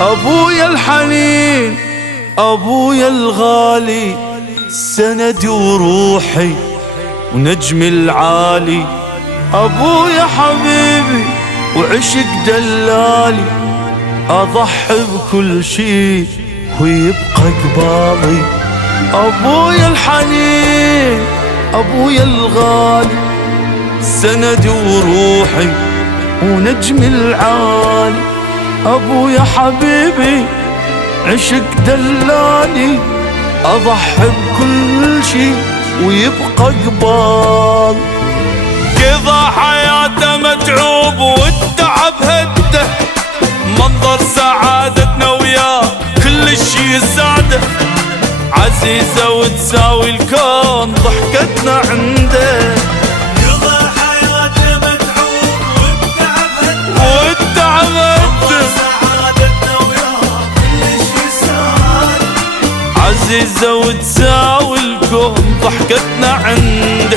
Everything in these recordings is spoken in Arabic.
أبويا الحنين، أبويا الغالي، سندي وروحي ونجمي العالي. أبويا حبيبي وعشق دلالي، أضحي بكل شي ويبقى قبالي. أبويا الحنين، أبويا الغالي، سندي وروحي ونجمي العالي. أبويا حبيبي عشق دلالي، أضحي بكل شي ويبقى قبال. قضى حياته متعوب والتعب هده، منظر سعادتنا وياه كل شي يساعده. عزيزة وتساوي الكون ضحكتنا عنده. قضى حياته متعوب والتعب هده، منظر سعادتنا وياه كل شي يساعده. عزيزة وتساوي الكون ضحكتنا عنده.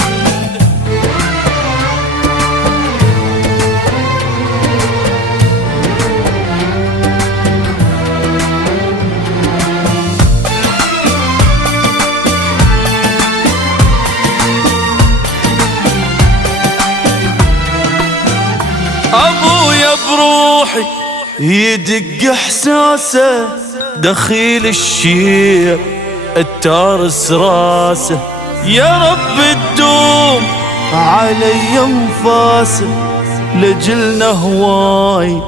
أبويا بروحي يدق إحساسه، دخيل الشيع التارس راسه. يا رب تدوم علي انفاسه، لجلنا هواي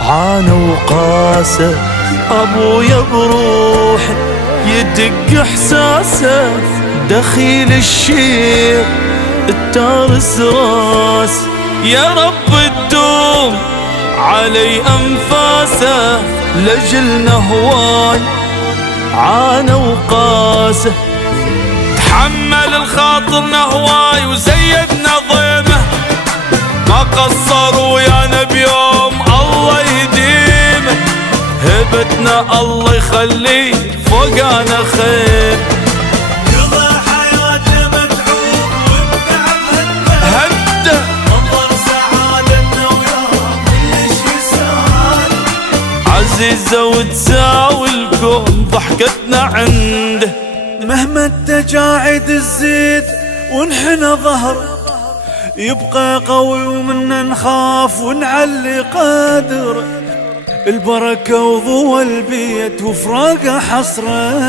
عانى وقاسه. أبويا بروحي يدق إحساسه، دخيل الشيع التارس راسه. يا رب تدوم علي أنفاسه، لجلنا هواي عانى وقاسه. تحمل الخاطرنا هواي وزيدنا ضيمه، ما قصر ويانا بيوم الله يديمه. هبتنا الله يخليه فوقانا خير. قضى حياته متعوب والتعب هده، منظر سعادتنا وياه كل شي يساعده. عزيزة وتساوي الكون ضحكتنا عنده. مهما التجاعيد تزيد ونحن ظهر، يبقى قوي ومنا نخاف ونعلي قدره. البركة وضوى البيت وفراقه حسره.